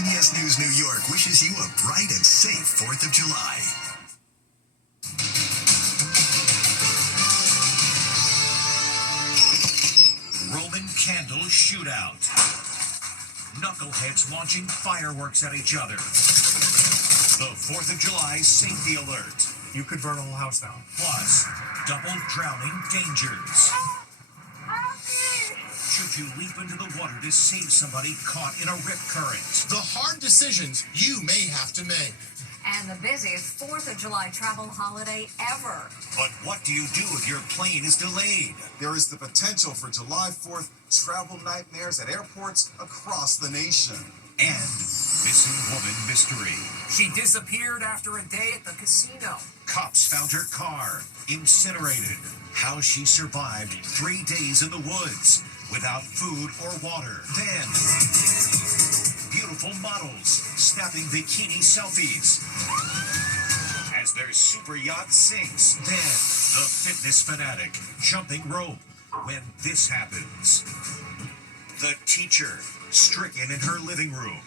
CBS News New York wishes you a bright and safe 4th of July. Roman candle shootout. Knuckleheads launching fireworks at each other. The 4th of July safety alert. You could burn a whole house down. Plus, double drowning dangers. Should you leap into the water to save somebody caught in a rip current? The hard decisions you may have to make. And the busiest 4th of July travel holiday ever. But what do you do if your plane is delayed? There is the potential for July 4th travel nightmares at airports across the nation. And missing woman mystery. She disappeared after a day at the casino. Cops found her car incinerated. How she survived 3 days in the woods without food or water. Then, beautiful models snapping bikini selfies as their super yacht sinks. Then, the fitness fanatic jumping rope when this happens. The teacher stricken in her living room.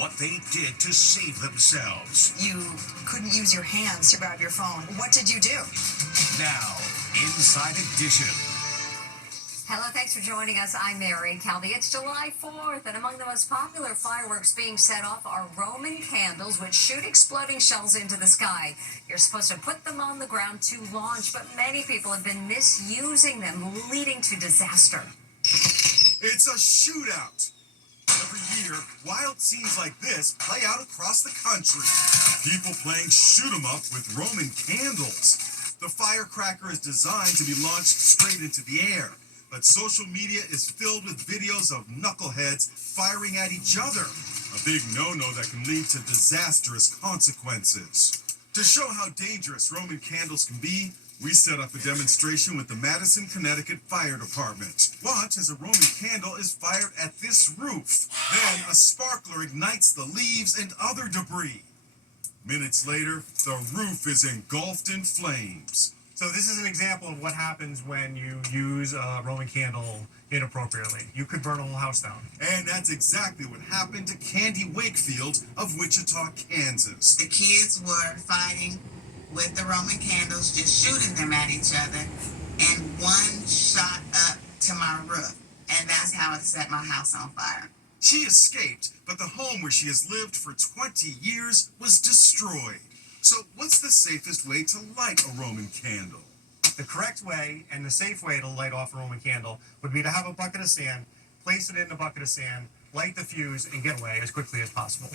What they did to save themselves. You couldn't use your hands to grab your phone. What did you do? Now, Inside Edition. Hello, thanks for joining us. I'm Mary Calvi. It's July 4th, and among the most popular fireworks being set off are Roman candles, which shoot exploding shells into the sky. You're supposed to put them on the ground to launch, but many people have been misusing them, leading to disaster. It's a shootout. Every year, wild scenes like this play out across the country. People playing shoot 'em up with Roman candles. The firecracker is designed to be launched straight into the air, but social media is filled with videos of knuckleheads firing at each other. A big no-no that can lead to disastrous consequences. To show how dangerous Roman candles can be, we set up a demonstration with the Madison, Connecticut Fire Department. Watch as a Roman candle is fired at this roof. Then a sparkler ignites the leaves and other debris. Minutes later, the roof is engulfed in flames. So this is an example of what happens when you use a Roman candle inappropriately. You could burn a whole house down. And that's exactly what happened to Candy Wakefield of Wichita, Kansas. The kids were fighting with the Roman candles, just shooting them at each other, and one shot up to my roof, and that's how it set my house on fire. She escaped, but the home where she has lived for 20 years was destroyed. So what's the safest way to light a Roman candle? The correct way and the safe way to light off a Roman candle would be to have a bucket of sand, place it in a bucket of sand, light the fuse, and get away as quickly as possible.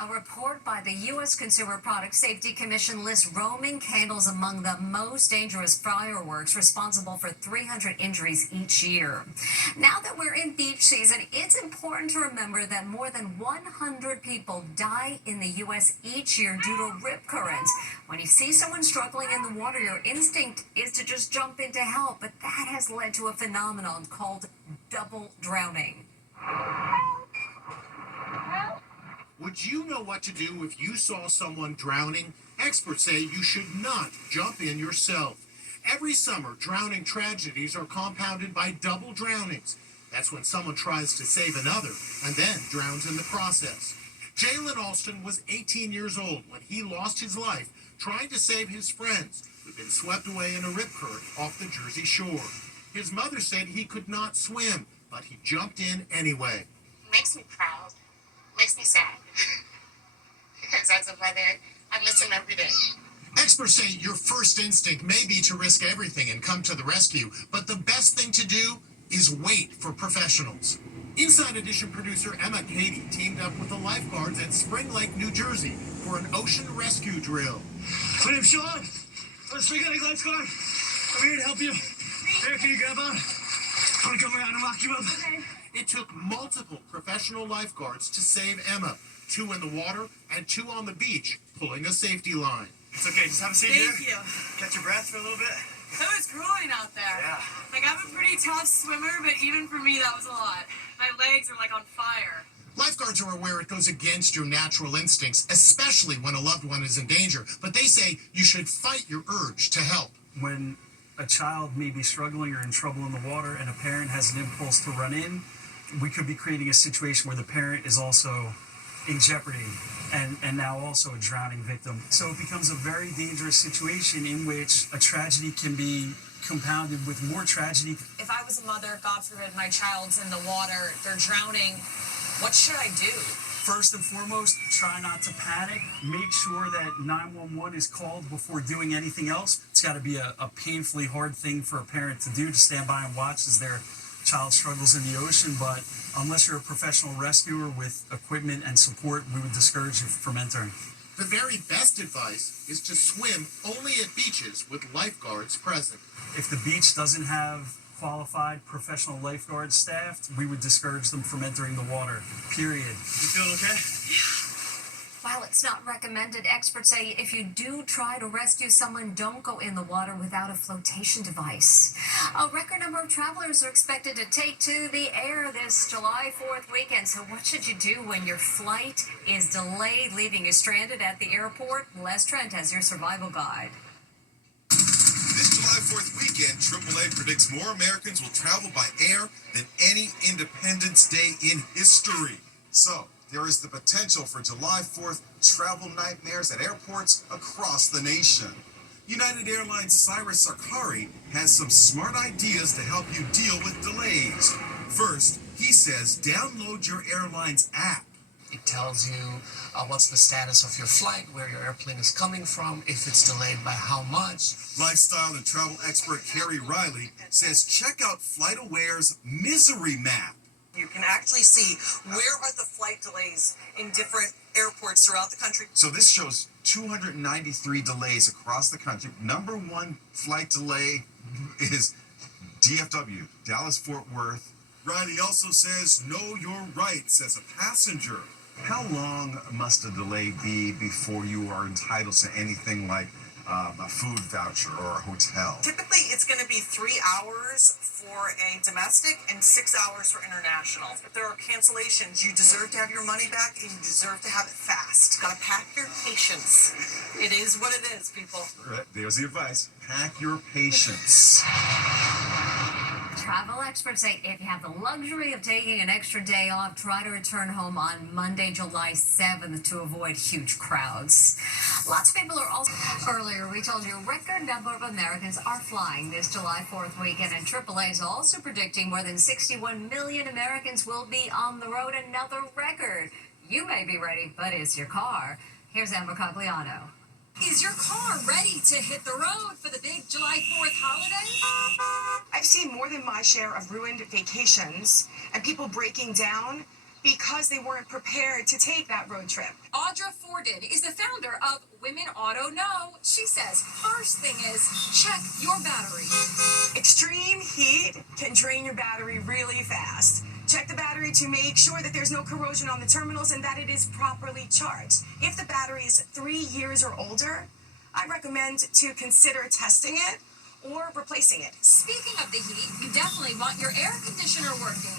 A report by the U.S. Consumer Product Safety Commission lists Roman candles among the most dangerous fireworks, responsible for 300 injuries each year. Now that we're in beach season, it's important to remember that more than 100 people die in the U.S. each year due to rip currents. When you see someone struggling in the water, your instinct is to just jump in to help, but that has led to a phenomenon called double drowning. Would you know what to do if you saw someone drowning? Experts say you should not jump in yourself. Every summer, drowning tragedies are compounded by double drownings. That's when someone tries to save another and then drowns in the process. Jalen Alston was 18 years old when he lost his life trying to save his friends who'd been swept away in a rip current off the Jersey shore. His mother said he could not swim, but he jumped in anyway. It makes me proud. Makes me sad. Because as a mother, I miss him every day. Experts say your first instinct may be to risk everything and come to the rescue, but the best thing to do is wait for professionals. Inside Edition producer Emma Cady teamed up with the lifeguards at Spring Lake, New Jersey for an ocean rescue drill. My name's Sean. I'm a Spring Lake lifeguard. I'm here to help you. Here, can you grab on? I'm gonna come around and rock you up. Okay. It took multiple professional lifeguards to save Emma, 2 in the water and 2 on the beach, pulling a safety line. It's okay, just have a seat here. Thank you. Catch your breath for a little bit. It was grueling out there. Yeah. Like, I'm a pretty tough swimmer, but even for me, that was a lot. My legs are like on fire. Lifeguards are aware it goes against your natural instincts, especially when a loved one is in danger, but they say you should fight your urge to help. When a child may be struggling or in trouble in the water and a parent has an impulse to run in, we could be creating a situation where the parent is also in jeopardy and now also a drowning victim. So it becomes a very dangerous situation in which a tragedy can be compounded with more tragedy. If I was a mother, God forbid, my child's in the water, they're drowning, what should I do? First and foremost, try not to panic. Make sure that 911 is called before doing anything else. It's got to be a painfully hard thing for a parent to do, to stand by and watch as their child struggles in the ocean. But unless you're a professional rescuer with equipment and support, we would discourage you from entering. The very best advice is to swim only at beaches with lifeguards present. If the beach doesn't have qualified professional lifeguard staff, we would discourage them from entering the water, period. You feeling okay? While it's not recommended, experts say if you do try to rescue someone, don't go in the water without a flotation device. A record number of travelers are expected to take to the air this July 4th weekend. So what should you do when your flight is delayed, leaving you stranded at the airport? Les Trent has your survival guide. This July 4th weekend, AAA predicts more Americans will travel by air than any Independence Day in history. So, there is the potential for July 4th travel nightmares at airports across the nation. United Airlines' Cyrus Sarkari has some smart ideas to help you deal with delays. First, he says download your airline's app. It tells you what's the status of your flight, where your airplane is coming from, if it's delayed by how much. Lifestyle and travel expert Carrie Riley says check out FlightAware's Misery Map. You can actually see where are the flight delays in different airports throughout the country. So this shows 293 delays across the country. Number one flight delay is DFW, Dallas-Fort Worth. Riley also says know your rights as a passenger. How long must a delay be before you are entitled to anything like a food voucher or a hotel? Typically, it's going to be 3 hours for a domestic and 6 hours for international. If there are cancellations, you deserve to have your money back and you deserve to have it fast. Got to pack your patience. It is what it is, people. Right, there's the advice. Pack your patience. Travel experts say if you have the luxury of taking an extra day off, try to return home on Monday, July 7th to avoid huge crowds. Lots of people are also... Earlier, we told you a record number of Americans are flying this July 4th weekend, and AAA is also predicting more than 61 million Americans will be on the road. Another record. You may be ready, but is your car? Here's Amber Cogliano. Is your car ready to hit the road for the big July 4th holiday? I've seen more than my share of ruined vacations and people breaking down because they weren't prepared to take that road trip. Audra Forden is the founder of Women Auto Know. She says, first thing is, check your battery. Extreme heat can drain your battery really fast. Check the battery to make sure that there's no corrosion on the terminals and that it is properly charged. If the battery is 3 years or older, I recommend to consider testing it or replacing it. Speaking of the heat, you definitely want your air conditioner working.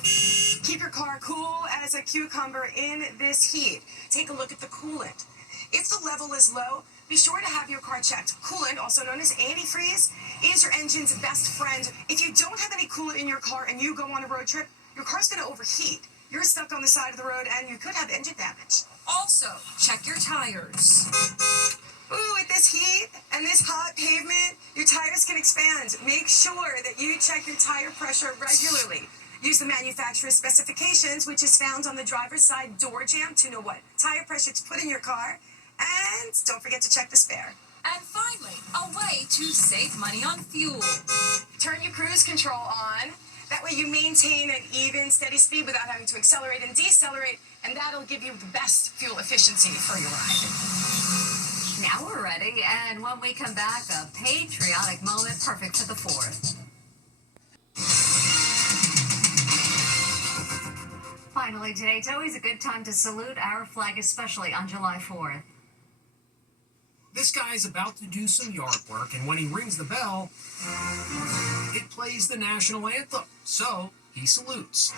Keep your car cool as a cucumber in this heat. Take a look at the coolant. If the level is low, be sure to have your car checked. Coolant, also known as antifreeze, is your engine's best friend. If you don't have any coolant in your car and you go on a road trip, your car's going to overheat. You're stuck on the side of the road and you could have engine damage. Also, check your tires. Ooh, with this heat and this hot pavement, your tires can expand. Make sure that you check your tire pressure regularly. Use the manufacturer's specifications, which is found on the driver's side door jamb, to know what tire pressure to put in your car. And don't forget to check the spare. And finally, a way to save money on fuel. Turn your cruise control on. That way you maintain an even, steady speed without having to accelerate and decelerate, and that'll give you the best fuel efficiency for your ride. Now we're ready, and when we come back, a patriotic moment perfect for the 4th. Finally today, it's always a good time to salute our flag, especially on July 4th. This guy's about to do some yard work, and when he rings the bell, it plays the national anthem. So he salutes.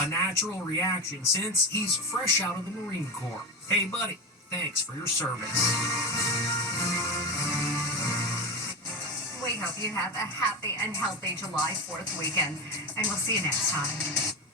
A natural reaction since he's fresh out of the Marine Corps. Hey, buddy, thanks for your service. We hope you have a happy and healthy July 4th weekend, and we'll see you next time.